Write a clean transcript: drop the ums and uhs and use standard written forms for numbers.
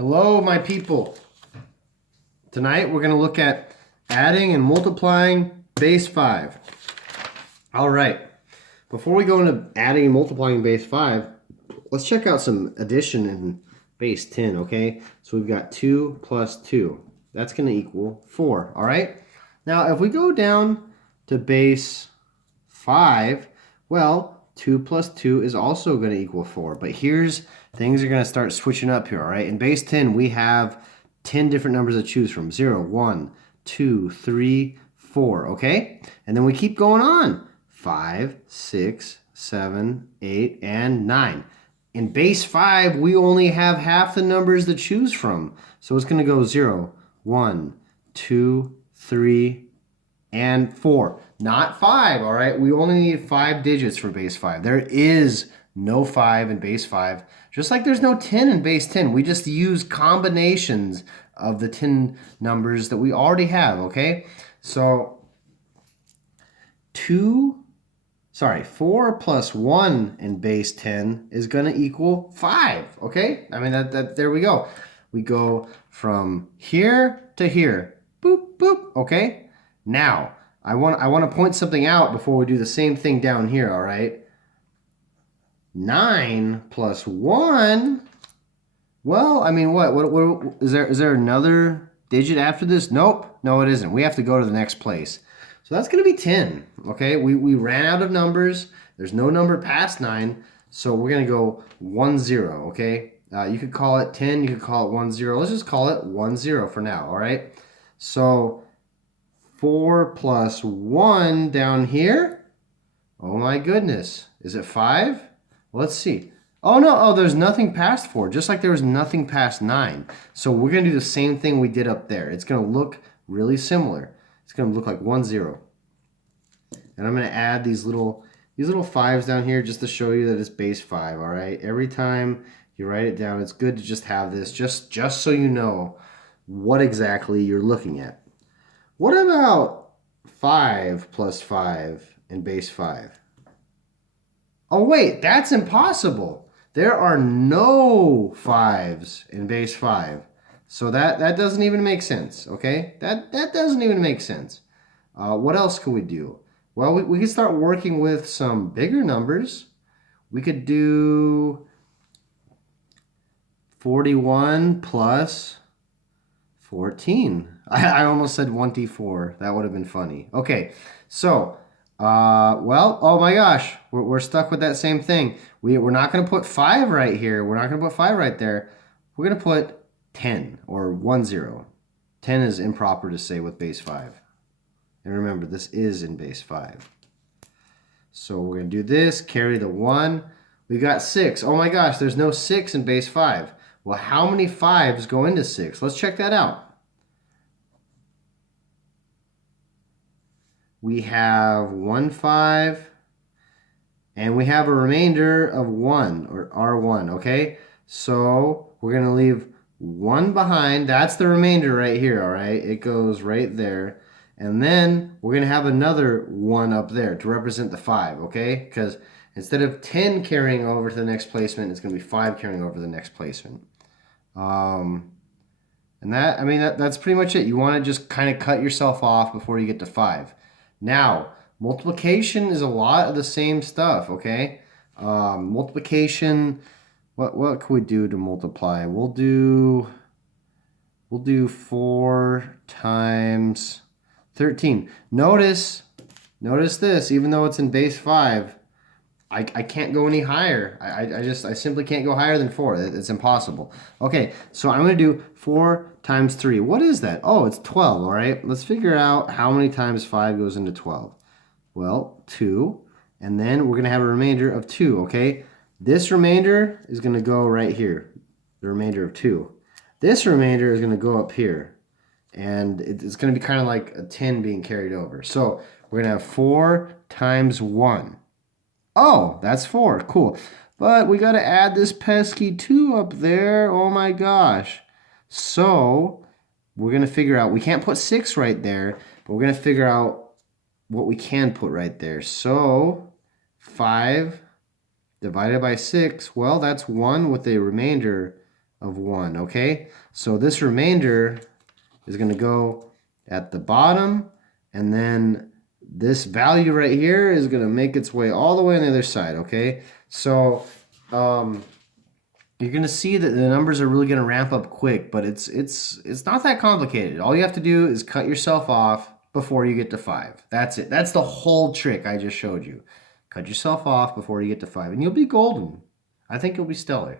Hello, my people. Tonight we're going to look at adding and multiplying base 5. All right. Before we go into adding and multiplying base 5, let's check out some addition in base 10, okay? So we've got 2 plus 2. That's going to equal 4, all right? Now, if we go down to base 5, well, 2 plus 2 is also going to equal 4. But here's things are going to start switching up here, all right? In base 10, we have 10 different numbers to choose from. 0, 1, 2, 3, 4, okay? And then we keep going on. 5, 6, 7, 8, and 9. In base 5, we only have half the numbers to choose from. So it's going to go 0, 1, 2, 3, and 4. Not 5, all right? We only need 5 digits for base 5. There is no 5 in base 5. Just like there's no 10 in base 10. We just use combinations of the 10 numbers that we already have, okay? So 4 plus 1 in base 10 is going to equal 5, okay? I mean, there we go. We go from here to here. Boop, boop, okay? Now, I want to point something out before we do the same thing down here, all right? 9 plus 1, well, I mean, what is there another digit after this? Nope, no it isn't. We have to go to the next place. So that's going to be 10, okay? We ran out of numbers. There's no number past 9, so we're going to go 1, 0, okay? You could call it 10, you could call it 1, 0. Let's just call it 1, 0 for now, all right? So 4 plus 1 down here. Oh my goodness. Is it 5? Let's see. Oh no, there's nothing past 4, just like there was nothing past 9. So we're going to do the same thing we did up there. It's going to look really similar. It's going to look like 1, 0. And I'm going to add these little 5s down here just to show you that it's base 5, all right? Every time you write it down, it's good to just have this just so you know what exactly you're looking at. What about 5 plus 5 in base 5? Oh, wait, that's impossible. There are no 5s in base 5. So that doesn't even make sense, okay? That doesn't even make sense. What else could we do? Well, we could start working with some bigger numbers. We could do 41 plus 14. I almost said 24. That would have been funny. Okay, so, well, oh my gosh, we're stuck with that same thing. We're not going to put 5 right here. We're not going to put 5 right there. We're going to put 10 or 1, 0. 10 is improper to say with base 5. And remember, this is in base 5. So we're going to do this, carry the 1. We got 6. Oh my gosh, there's no 6 in base 5. Well, how many 5s go into 6? Let's check that out. We have 1 5, and we have a remainder of 1, or R1, okay? So we're going to leave 1 behind. That's the remainder right here, all right? It goes right there. And then we're going to have another 1 up there to represent the 5, okay? Because instead of 10 carrying over to the next placement, it's going to be 5 carrying over to the next placement. And that's pretty much it. You want to just kind of cut yourself off before you get to 5. Now, multiplication is a lot of the same stuff, okay? Multiplication, what can we do to multiply? We'll do 4 times 13. Notice this, even though it's in base 5, I can't go any higher. I simply can't go higher than 4. It's impossible. Okay, so I'm going to do 4 times 3. What is that? Oh, it's 12, all right? Let's figure out how many times 5 goes into 12. Well, 2, and then we're going to have a remainder of 2, okay? This remainder is going to go right here, the remainder of 2. This remainder is going to go up here, and it's going to be kind of like a 10 being carried over. So we're going to have 4 times 1. Oh, that's 4. Cool. But we got to add this pesky 2 up there. Oh my gosh. So we're going to figure out, we can't put 6 right there, but we're going to figure out what we can put right there. So 5 divided by 6, well, that's 1 with a remainder of 1, okay? So this remainder is going to go at the bottom, and then this value right here is going to make its way all the way on the other side, okay? So you're going to see that the numbers are really going to ramp up quick, but it's not that complicated. All you have to do is cut yourself off before you get to 5. That's it. That's the whole trick I just showed you. Cut yourself off before you get to 5, and you'll be golden. I think you'll be stellar.